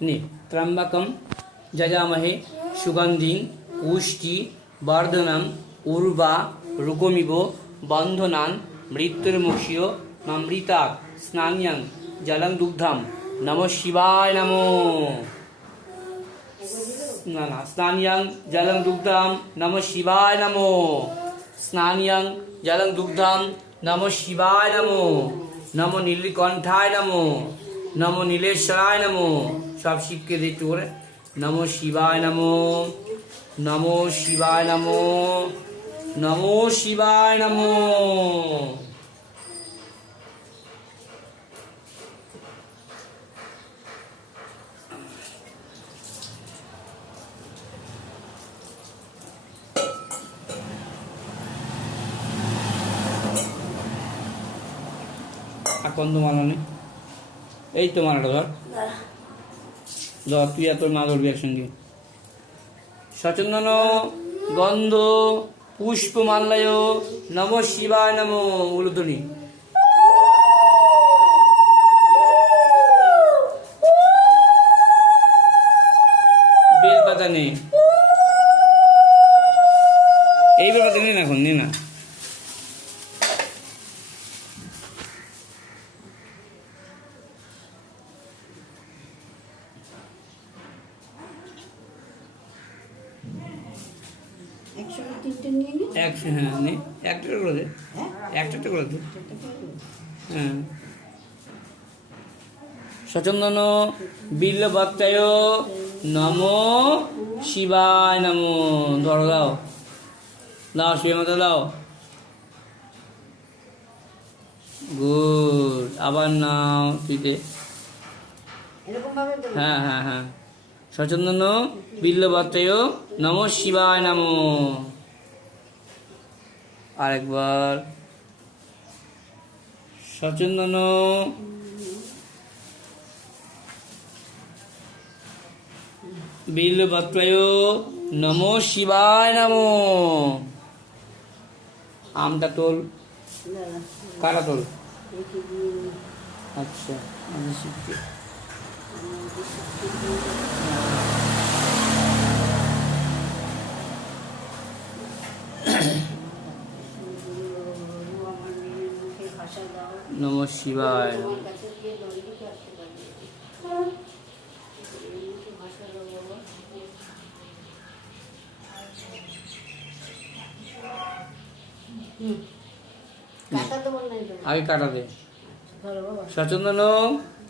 ने त्र्यंबकम यजामहे सुगंधिं पुष्टि वर्धनम उर्वा रुकोमिव बंधनान् मृत्युर्मुक्षियो नमृता स्नान्यं जलं दुग्धम नमो शिवाय नमो स्नान्यं जलं दुग्धम नमो शिवाय नमो स्नान्यं जलं दुग्धम नमो शिवाय नमो नमो नीलकंठाय नमो नमो नीलेश्वराय नमो सब शिव के देखते हो रहे नमो शिवाय नमो नमो शिवाय नमो नमो शिवाय नमो আকন্দ মালা নেই এই তো মালাটা ধর ধর তুই আর তোর মা ধরবি একসঙ্গে সচন্দন গন্ধ পুষ্প মাল্লায় নম শিবায় নম উলুধ্বনি বেলপাতা নেই এই বেলপাতা নে না এখন নে না হ্যাঁ নে একটা করে দে একটা করে দে হ্যাঁ সচন্দন বিল্লভক্তায় নম শিবায় নম ধরো দাও দাও শুয়ে মাথা দাও গুড আবার নাও তুইতে হ্যাঁ হ্যাঁ হ্যাঁ সচন্দন বিল্লভক্তায় নম শিবায় নম আরেকবার সচন্দন বিল্লভক্তায় নম শিবায় নম আমটা তোল কাটা তোল আচ্ছা নম শিবায় আগে কাটা দে সচন্দন